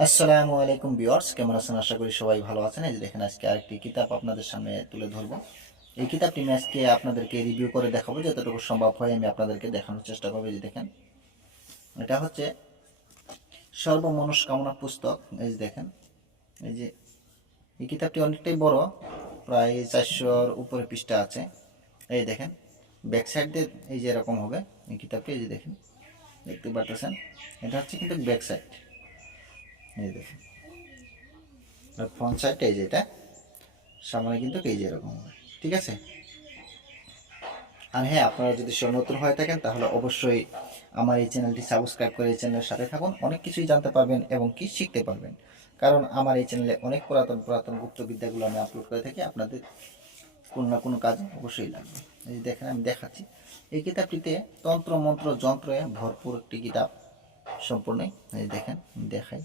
আসসালামু আলাইকুম বিয়ার্স কেমন আছেন? আশা করি সবাই ভালো আছেন। এই যে দেখেন, আজকে আরেকটি কিতাব আপনাদের সামনে তুলে ধরবো। এই কিতাবটি আমি আজকে আপনাদেরকে রিভিউ করে দেখাবো। যতটুকু সম্ভব হয় আমি আপনাদেরকে দেখানোর চেষ্টা করব। এই যে দেখেন, এটা হচ্ছে সর্বমনস্কামনা পুস্তক। এই যে দেখেন, এই যে এই কিতাবটি অনেকটাই বড়, প্রায় চারশোর উপরে পৃষ্ঠা আছে। এই দেখেন ব্যাক সাইড দিয়ে এই যে এরকম হবে এই কিতাবটি। এই যে দেখেন, দেখতে পারতেছেন? এটা হচ্ছে কিন্তু ব্যাক সাইড এই দেখুন। আর ফ্রন্ট সাইডটা এই যে এটা, সামনে কিন্তু এই যে এরকম ঠিক আছে? আর হ্যাঁ আপনারা যদি নতুন হয়ে থাকেন, তাহলে অবশ্যই আমার এই চ্যানেলটি সাবস্ক্রাইব করে এই চ্যানেলের সাথে থাকুন। অনেক কিছুই জানতে পারবেন এবং কি শিখতে পারবেন। কারণ আমার এই চ্যানেলে অনেক পুরাতন পুরাতন গুপ্তবিদ্যাগুলো আমি আপলোড করে থাকি, আপনাদের কোনো না কোনো কাজে অবশ্যই লাগবে। এই দেখেন, আমি দেখাচ্ছি। এই কিতাবটিতে তন্ত্র, মন্ত্র, যন্ত্রে ভরপুর একটি কিতাব সম্পূর্ণই। এই দেখেন দেখাই।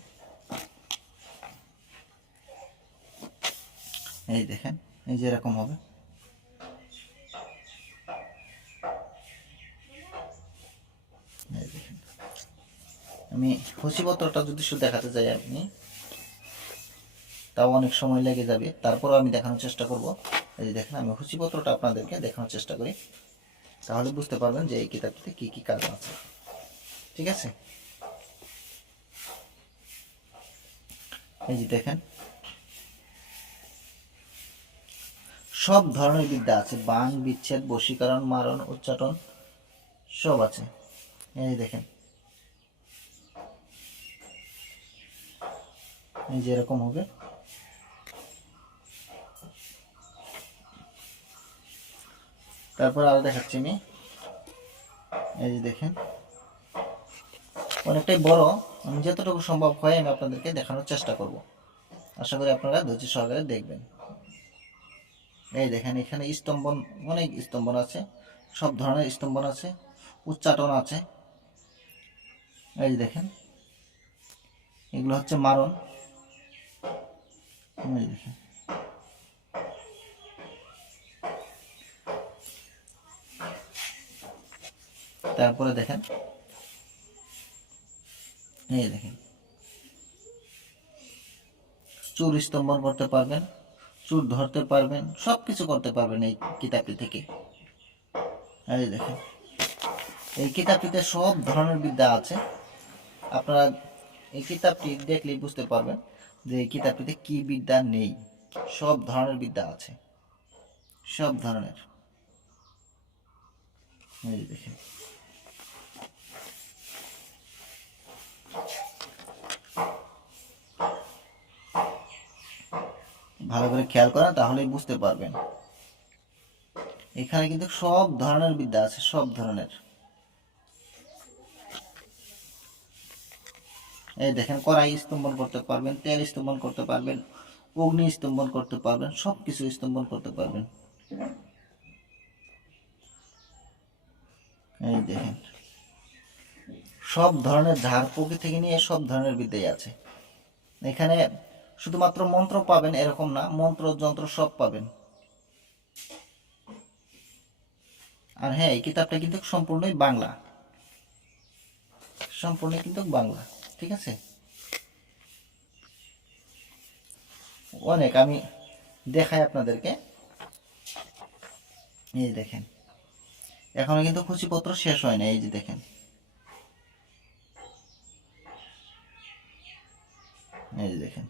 এই দেখেন, এই যে এরকম হবে। আমি খুশিপত্রটা যদি শুধু দেখাতে চাই আপনি, তাও অনেক সময় লেগে যাবে। তারপরও আমি দেখানোর চেষ্টা করব। এই যে দেখেন, আমি খুশিপত্রটা আপনাদেরকে দেখানোর চেষ্টা করি। তাহলে বুঝতে পারবেন যে এই কিতাবটিতে কি কি কাজ আছে। ঠিক আছে? এই যে দেখেন সব ধরনের বিদ্যা আছে। বান, বিচ্ছেদ, বশীকরণ, মারণ উচ্চাটন সব আছে। এই দেখেন। এই যে এরকম হবে। তারপর আরও দেখাচ্ছি আমি। এই যে দেখেন। অনেকটাই বড়। আমি যতটুকু সম্ভব হয় আমি আপনাদেরকে দেখানোর চেষ্টা করব। আশা করি আপনারা ধৈর্য সহকারে দেখবেন। এই দেখেন, এখানে স্তম্ভন, অনেক স্তম্ভন আছে, সব ধরনের স্তম্ভন আছে, উচ্চাটন আছে। এই দেখেন, এগুলো হচ্ছে মারণ। তারপরে দেখেন, এই দেখেন। চুর স্তম্ভন করতে পারবেন। চুর ধরতে পারবেন সব কিছু করতে পারবেন এই কিতাবটি থেকে। এই দেখেন, এই কিতাবটিতে সব ধরনের বিদ্যা আছে। আপনারা এই কিতাবটি দেখলেই বুঝতে পারবেন যে এই কিতাবটিতে কি বিদ্যা নেই। সব ধরনের বিদ্যা আছে। সব ধরনের। এই দেখেন। ভালো করে খেয়াল করেন, তাহলেই বুঝতে পারবেন। এখানে কিন্তু সব ধরনের বিদ্যা আছে, সব ধরনের। এই দেখেন, কড়াই স্তম্ভন করতে পারবেন, তেল স্তম্ভন করতে পারবেন, অগ্নি স্তম্ভন করতে পারবেন সব কিছু স্তম্ভন করতে পারবেন। এই দেখেন, সব ধরনের ঝাড়ফুঁকি থেকে নিয়ে সব ধরনের বিদ্যাই আছে। এখানে শুধুমাত্র মন্ত্র পাবেন এরকম না, মন্ত্র, যন্ত্র সব পাবেন। আর হ্যাঁ এই কিতাবটা কিন্তু সম্পূর্ণই বাংলা। সম্পূর্ণ কিন্তু বাংলা, ঠিক আছে? অনেক, আমি দেখাই আপনাদেরকে। এই দেখেন, এখনও কিন্তু খুচিপত্র শেষ হয় না, এই যে দেখেন। এই যে দেখেন।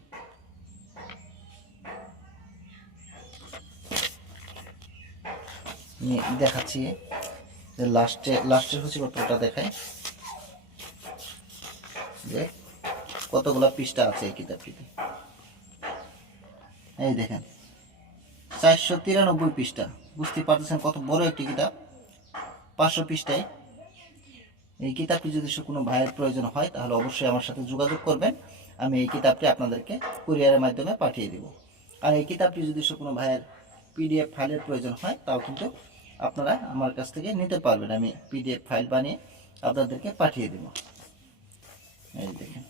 দেখাচ্ছি। যে লাস্টে লাস্টের সূচিপত্রটা দেখায়? যে কতগুলা পৃষ্ঠা আছে এই কিতাবটিতে? এই দেখেন, চারশো তিরানব্বই পৃষ্ঠা। বুঝতে পারতেছেন কত বড় একটি কিতাব? পাঁচশো পৃষ্ঠায়। এই কিতাবটি যদি কোনো ভাইয়ের প্রয়োজন হয়, তাহলে অবশ্যই আমার সাথে যোগাযোগ করবেন। আমি এই কিতাবটি আপনাদেরকে কুরিয়ারের মাধ্যমে পাঠিয়ে দিব। আর এই কিতাবটি যদি কোনো ভাইয়ের পিডিএফ ফাইলের প্রয়োজন হয়, তাও কিন্তু আপনারা আমার কাছ থেকে নিতে পারবেন। আমি পিডিএফ ফাইল বানিয়ে আপনাদেরকে পাঠিয়ে দেব। এই দেখেন।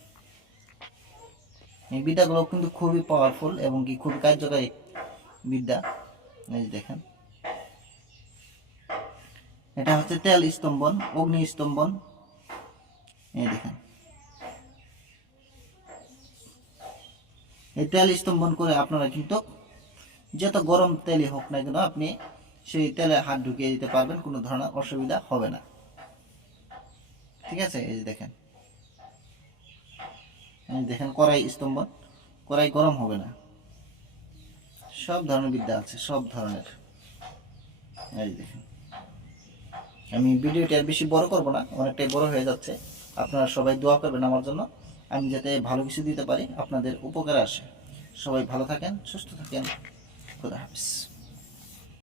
এই বিদ্যাগুলো কিন্তু খুবই পাওয়ারফুল এবং কি খুবই কার্যকারী বিদ্যা। এই দেখেন। এটা হচ্ছে তেল স্তম্ভন, অগ্নি স্তম্ভন। এই দেখেন। এই তেল স্তম্ভন করে আপনারা কিন্তু যত গরম তেলই হোক না কেন আপনি সেই তেলে হাত ঢুকিয়ে দিতে পারবেন, কোনো ধরনের অসুবিধা হবে না। ঠিক আছে? এই যে দেখেন। দেখেন, কড়াই স্তম্ভন কড়াই গরম হবে না। সব ধরনের বিদ্যা আছে, সব ধরনের। এই দেখেন। আমি ভিডিওটি আর বেশি বড় করব না, অনেকটাই বড় হয়ে যাচ্ছে। আপনারা সবাই দোয়া করবেন আমার জন্য। আমি যাতে ভালো কিছু দিতে পারি, আপনাদের উপকারে আসে। সবাই ভালো থাকেন, সুস্থ থাকেন। Perhaps.